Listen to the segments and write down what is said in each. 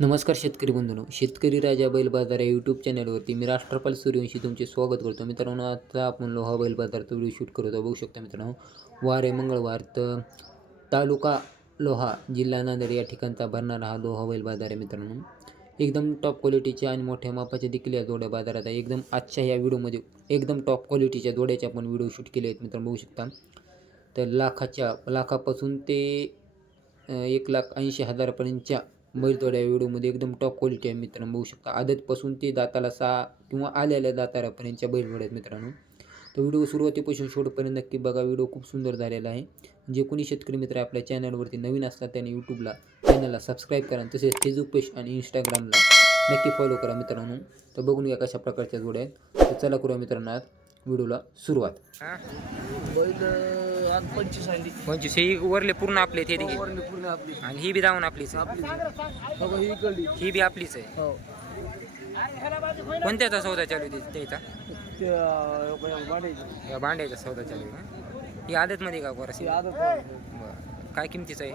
नमस्कार शेतकरी बंधूंनो शेतकरी राजा बैल बाजार या यूट्यूब चॅनलवरती मी राष्ट्रपाल सूर्यवंशी तुमचे स्वागत करतो. मित्रांनो आता आपण लोहा बैल बाजारचा व्हिडिओ शूट करतो बघू शकता मित्रांनो वार आहे मंगळवार तर तालुका लोहा जिल्हा नांदेड या ठिकाणचा भरणारा हा लोहा बैल बाजार आहे मित्रांनो. एकदम टॉप क्वालिटीच्या आणि मोठ्या मापाच्या देखील या जोड्या बाजारात आहे. एकदम आजच्या या व्हिडिओमध्ये एकदम टॉप क्वालिटीच्या जोड्याचे आपण व्हिडिओ शूट केले आहेत मित्रांनो बघू शकता. तर लाखाच्या लाखापासून ते एक लाख ऐंशी हजारापर्यंतच्या बैलजोड्या व्हिडिओमध्ये एकदम टॉप क्वालिटी आहे मित्रांनो. बघू शकता आदतपासून ते दाताला सहा किंवा आलेल्या दातारापर्यंतच्या बैलजोड्या आहेत मित्रांनो. तर व्हिडिओ सुरुवातीपासून शेवटपर्यंत नक्की बघा. व्हिडिओ खूप सुंदर झालेला आहे. जे कोणी शेतकरी मित्र आपल्या चॅनलवरती नवीन असतात त्यांनी यूट्यूबला चॅनलला सबस्क्राईब करा तसेच फेसबुक पेज आणि इंस्टाग्रामला नक्की फॉलो करा मित्रांनो. तर बघून घ्या कशा प्रकारच्या जोड्या आहेत. तर चला करूया मित्रांनो व्हिडिओला सुरुवात. बैल आज पंचवीस आणली. पंचवीस. हे वरले पूर्ण आपले ते वरली पूर्ण आपली आणि ही बी जाऊन आपलीच आपली बघा ही इकडली ही बी आपलीच आहे. हो. कोणत्याचा सौदा चालू आहे त्याचा ते अं, बघा, वाढायची या भांड्याचा सौदा चालू आहे का ही आदतमध्ये का बरं ती आदत आहे. बरं. काय किमतीचं आहे?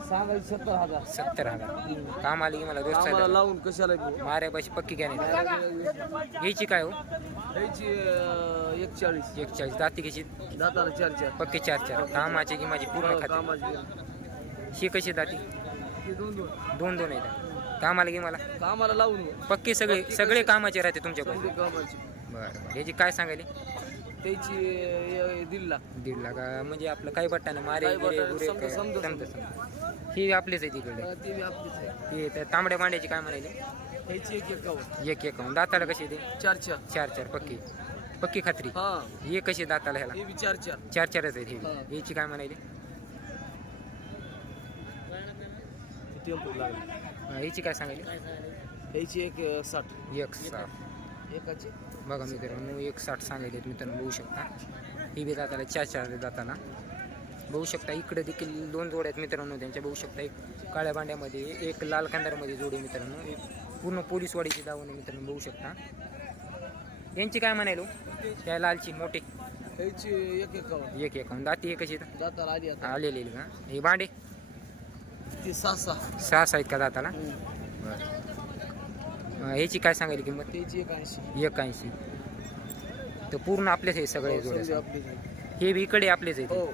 सांगायची सत्तर हजार. सत्तर हजार काम आली की मला दोस्त आम्हाला साहेब लावून कशाला घेऊ? माऱ्यापाशी पक्की घ्या नाही घ्यायची काय हो? यायची अं, एक चाळीस एक चाळीस दाती कशी? दाताला चार चार. पक्की चार चार. कामाची की माझी पूर्ण हो, खाते? कामाची. ही कशी दाती? ती दोन दोन. दोन दोन आहेत. कामाला की मला? कामाला लावून. पक्के सगळे सगळे कामाचे राहते तुमच्याकडे कामाची. बरं बरं. याची काय सांगायली? त्याची दीड लाख. दीड लाख अं, म्हणजे आपलं काही बट्टाने मारे काही बिरे बटाणे, गुरे समजा- काय- समजा- समजा समजा. ही आपलीच आहे तिकडे ती बी आपलीच आहे. त्या तांबड्या मांड्याची काय म्हणाली ह्याची एक एकावन्न. एक एक दाताला कशी ते? चार चार. चार चार पक्की. पक्की खात्री. हा. हे कशी दाताला ह्याला? हे बी चार चार. चार चारच आहेत हा. हे. याची काय लागली? अं, याची काय सांगायली? ह्याची एक अं, साठ. एक साठ. एकाची. बघा मित्रांनो एक साठ सांगायले मित्रांनो बघू शकता. ही बी दाताला चार चार दाताला बघू शकता इकडे देखील दोन जोड्या आहेत मित्रांनो त्यांच्या. बघू शकता एक काळ्या भांड्यामध्ये एक लाल खांदारमध्ये जोडी मित्रांनो. एक पूर्ण पोलीसवाडीची दावण मित्रांनो बघू शकता. यांची काय म्हणायलो? त्या लालची मोठी. एक एकावन्न एक दाती एक कशी दाताला आधी आता. आलेली का? हे भांडे? सहा सहा. सहा सहा आहेत का दाताला? अं, ह्याची काय सांगायली किंमत? त्याची एक ऐंशी एक ऐंशी तर पूर्ण आपलेच आहे सगळे हो, समजा जोड्या आपली हे बी इकडे आपलेच आहेत. हो.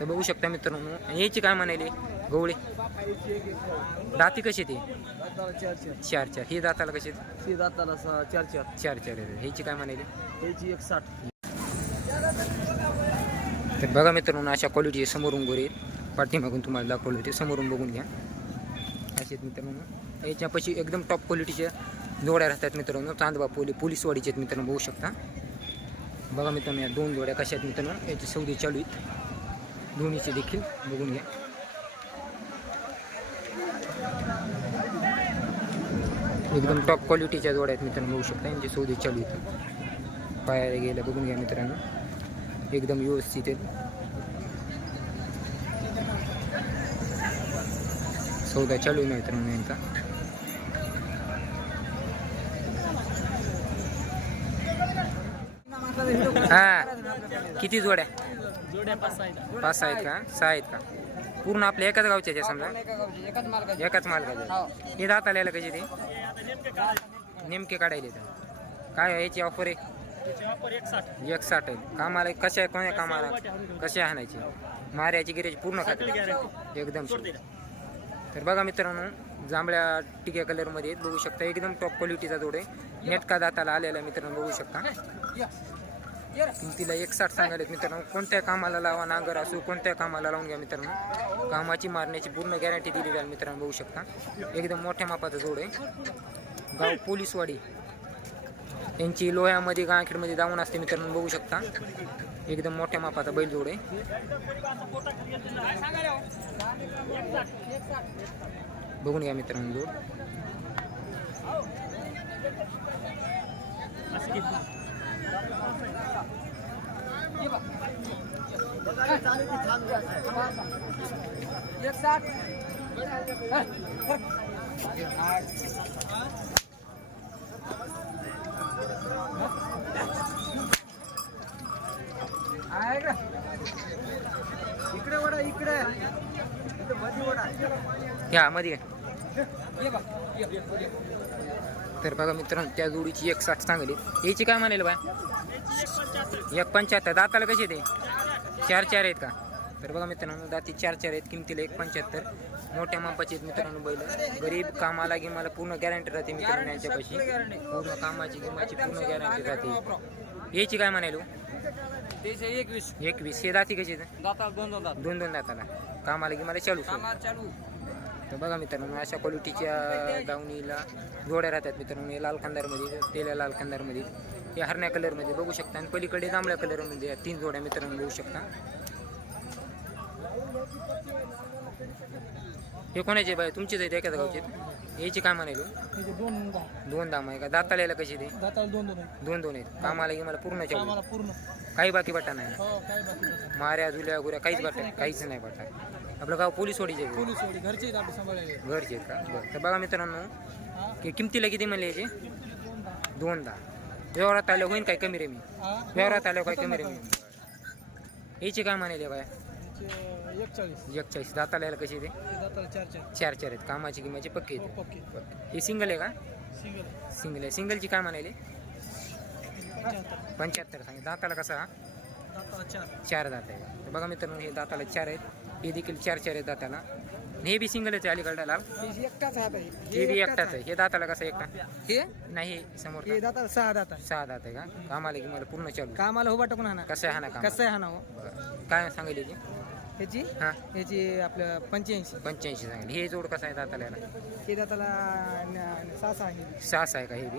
तर बघू शकता मित्रांनो आणि याची काय म्हणाली गवळे. दाती कशी ते दाताला चार चार. चार चार. ही दाताला कशी ती दाताला सहा चार चार. चार चार आहेत. ह्याची काय म्हणाली ह्याची एक साठ. तर बघा मित्रांनो अशा क्वालिटीचे समोरून गोरे आहेत. पाठीमागून तुम्हाला दाखवले होते. समोरून बघून घ्या. असे आहेत मित्रांनो. याच्यापाशी एकदम टॉप क्वालिटीच्या जोड्या राहतात मित्रांनो. चांदबा पोली पोलीसवाडीचे आहेत मित्रांनो बघू शकता. बघा मित्रांनो या दोन जोड्या कशा आहेत मित्रांनो. याची सौदे चालू आहेत. दोन्हीचे देखील बघून घ्या. एकदम टॉप क्वालिटीच्या जोड्या आहेत मित्रांनो बघू शकता. यांची सौदे चालू आहेत. पायाला गेलं बघून घ्या मित्रांनो. एकदम व्यवस्थित आहेत. सौदा चालू आहे मित्रांनो यांचा. हा. किती जोड्या? जोड्या पाच आहेत सहा आहेत का? सहा आहेत का? पूर्ण आपल्या एकाच गावच्या आहेत समजा? एकाच मालकाच्या हे दात आलेलं कशी ते? नेमके काढायले तर काय याची ऑफर आहे? एक साठ आहे. कामाला कशा आहे कोण्या कामाला? कशा आणायची? मार्याची गिरेज पूर्ण खाते. एकदम तर बघा मित्रांनो जांभळ्या टिक्या कलरमध्ये बघू शकता एकदम टॉप क्वालिटीचा जोड आहे. नेटका दाताला आलेला मित्रांनो बघू शकता. तिला एक साठ सांगायला मित्रांनो कोणत्या कामाला लावा नांगर असो कोणत्या कामाला लावून घ्या मित्रांनो. कामाची मारण्याची पूर्ण गॅरंटी दिलेली आहे मित्रांनो बघू शकता. एकदम मोठ्या मापाचा जोड आहे. गाव पोलीसवाडी. यांची लोह्यामध्ये गाखेडमध्ये दावून असते मित्रांनो बघू शकता. एकदम मोठ्या मापाचा बैल जोड आहे. बघून घ्या मित्रांनो जोड. एक साठ आहे का इकडे वडा इकडे इकडे मध्ये वडा या. मध्ये तर बघा मित्रांनो त्या जोडीची एक साठ सांगली याची काय म्हणाल बा एक पंच्याहत्तर दाताला कशी ते? चार चार आहेत का? तर बघा मित्रांनो दाती चार चार आहेत किमतीला एक पंच्याहत्तर. मोठ्या मापाचे आहेत मित्रांनो बैल. गरीब कामाला गिमाला पूर्ण गॅरंटी राहते मित्रांनो यांच्यापाशी. पूर्ण कामाची गिमाची पूर्ण गॅरंटी राहते. याची काय म्हणालो त्याचे एकवीस. एकवीस. हे दाती कशी दोन दोन दोन दाताला. कामाला गिमाला चालू चालू. तर बघा मित्रांनो अशा क्वालिटीच्या दावणीला जोड्या राहतात मित्रांनो हे लाल खांदारमध्ये तेल्या लाल खांदारमध्ये हे हरण्या कलरमध्ये बघू शकता आणि पलीकडे जांभळ्या कलरमध्ये या तीन जोड्या मित्रांनो बघू शकता. हे कोणाचे बाय तुमचेच आहेत एखाद्या गावचे? याची काय म्हणालो दोन दाम. आहे का? दाताला यायला कशी ते दोन दोन आहे दोन दोन आहेत. कामाला पूर्ण चालू कामाला पूर्ण. काही बाकी बटा नाही हो माऱ्या जुल्या गुऱ्या काहीच बटा काहीच नाही बटा. आपलं गाव पोलीस वाडी घरचे का? बरं. तर बघा मित्रांनो की किमतीला किती म्हणले याचे? दोन दात दोन दहा व्यवहारात आलं होईन काय कमी रे मी? हा? व्यवहारात आलं काय कमी रे मी? याची काय म्हणाले बाय? त्याचे एकचाळीस. एकचाळीस. दाताला यायला कशी ते? चार चार चार. चार आहेत. कामाची किंमतचे पक्के हो, आहेत पक्के. हे सिंगल आहे का? सिंगल सिंगल आहे. सिंगलची काय म्हणाले? पंच्याहत्तर. सांगे दाताला कसा हा? चार. चार दात आहे. बघा मित्रांनो हे दाताला चार आहेत. हे देखील चार चार आहेत दाताला. हे बी सिंगलच आहे अलीकडला. लाल त्याची एकटाच हात आहे. हे बी एकटाच आहे. हे दाताला कसा एकटा? हे? नाही हे समोर हे दाताला सहा दात सहा दात आहे का? कामाला की मला पूर्ण चालू. कामाला उभा टाकून आणा कसं आहे हा ना काम कसं आहे हा नाव काय सांगितले की ह्याची? हां. ह्याची आपलं पंच्याऐंशी. पंच्याऐंशी सांगितले हे जोड कसं आहे दाताला याला? हे दाताला सहा सहा आहे. सास आहे का हे बी?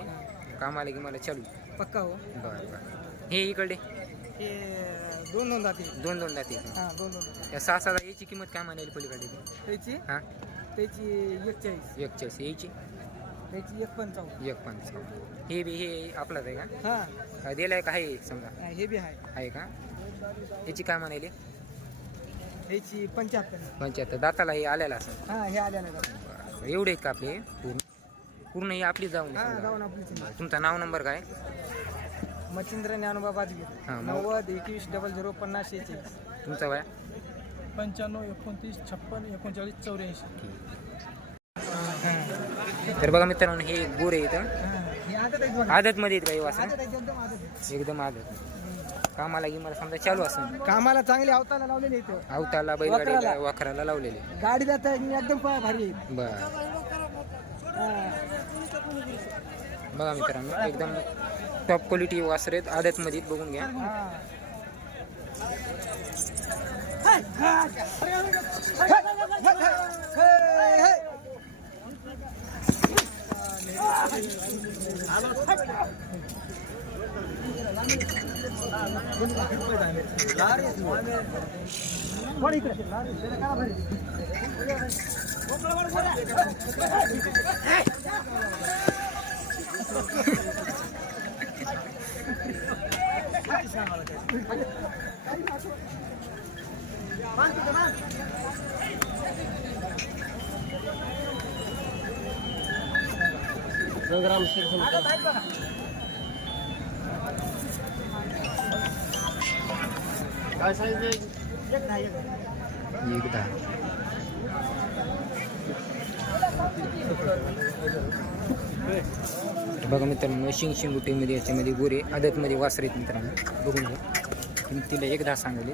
कामाला की मला चालू. पक्का हो. बरं बरं. हे इकडे. हे दोन दोन दाती दोन दोन जाती. हां दोन दोन दाती या सासाला याची किंमत काय म्हणाली पलीकडे? त्याची? हां. त्याची एकचाळीस. एकचाळीस. याची? त्याची एक पंचावन्न एक पंचावन्न हे बी हे आपलाच आहे का? हां. का दिलाय का? आहे समजा. हे बी आहे. आहे का? याची काय म्हणाली? ह्याची पंच्याहत्तर. पंच्याहत्तर. दाताला हे आलेला असं हां हे नाही बरं. एवढे आहेत का आपले? पूर्ण पूर्ण ही आपली जाऊन हां जाऊन आपली तुमचा नाव नंबर काय? मच्छिंद्र ज्ञानोबा बाजगीर हां, मग- नव्वद एकवीस डबल झिरो पन्नास शेहेचाळीस. तुमचा वय? पंच्याण्णव एकोणतीस छप्पन एकोणचाळीस चौऱ्याऐंशी. तर बघा मित्रांनो हे गोरे इथं हे? आदत आहे बघा. आदतमध्ये आहेत काही वासर? आदत आहे, एकदम आदत आहे. एकदम आदत. कामाला की मला समजा चालू असं कामाला चांगले अवताला लावलेले इथं अवताला बैलगाडीला वखराला. वाखराला लावलेले. गाडी जात आहे एकदम पा- भारी आहे बर. हां. बघा मित्रांनो एकदम टॉप क्वालिटी वासर आहेत आदतमध्ये बघून घ्या हां. एकदा. बघा मित्रांनो शिंग शिंगुटीमध्ये याच्यामध्ये गोरे आदतमध्ये वासर आहेत मित्रांनो. बघून घ्या. किमतीला एकदा सांगले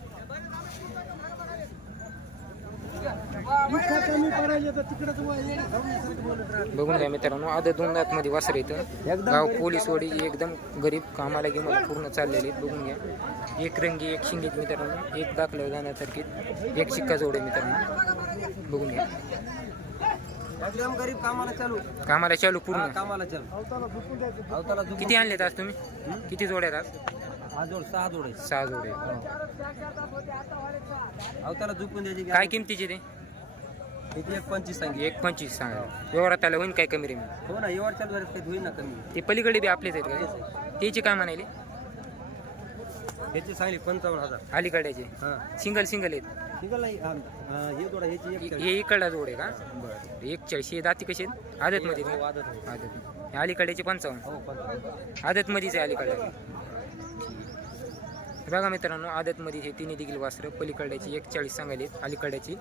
बघून घ्या मित्रांनो आधा दोन दात मध्ये वासर येतं. गाव पोलीस वडी एकदम गरीब कामाला घेऊन पूर्ण चाललेले. बघून घ्या. एक रंगी एक शिंगीत मित्रांनो एक दाखलं जाण्यासारखी एक शिक्का जोडे मित्रांनो बघून घ्या. एकदम गरीब कामाला चालू. कामाला चालू पूर्ण? कामाला चालू. अवताला किती आणलेत आज तुम्ही? किती जोड्यात आज? हा जोड सहा जोड आहे सहा जोडे अहो त्याला झुकून द्यायची काय किमतीचे ते? किती एक पंचवीस सांगितली एक पंचवीस सांगा. व्यवहारात आलं होईन काय कमी रे हो ना एवढ चालू झालं काही होईल ना कमी. ते पलीकडे बी आपलेच आहेत का? त्याची काय म्हणाली ह्याची सांगली पंचावन्न हजार. अलीकड्याचे हा. सिंगल सिंगल आहेत. हा, हा, हे जोडा ह्याची एक हे इकडला जोड आहे का? बरं. एक चाळीस हे दाती कशी आहेत? आदतमध्ये हो, का? आदत आहे. आदत. हे अलीकड्याचे पंचावन्न. हो पंचावन्न. आदतमध्येच आहे अलीकडे. बघा मित्रांनो आदतमध्ये हे तिन्ही देखील वासरं पलीकडल्याची एक चाळीस सांगायले अलीकडल्याची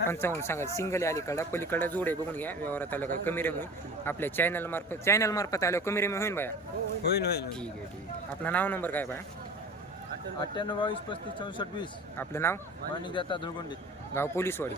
पंचावन्न सांगायला. सिंगल आहे अलीकडला पलीकडला जोड आहे बघून घ्या. व्यवहारात आलं काय कमी रेम होईल. आपल्या चॅनल मार्फत चॅनल मार्फत आलं कमी रेम होईल बाया. होईल होईल ठीक आहे ठीक आहे. आपलं नाव नंबर काय बाया? अठ्ठ्याण्णव बावीस पस्तीस चौसष्ट वीस. आपलं नाव? माणिक दाता धुळगुंडी. गाव पोलीसवाडी.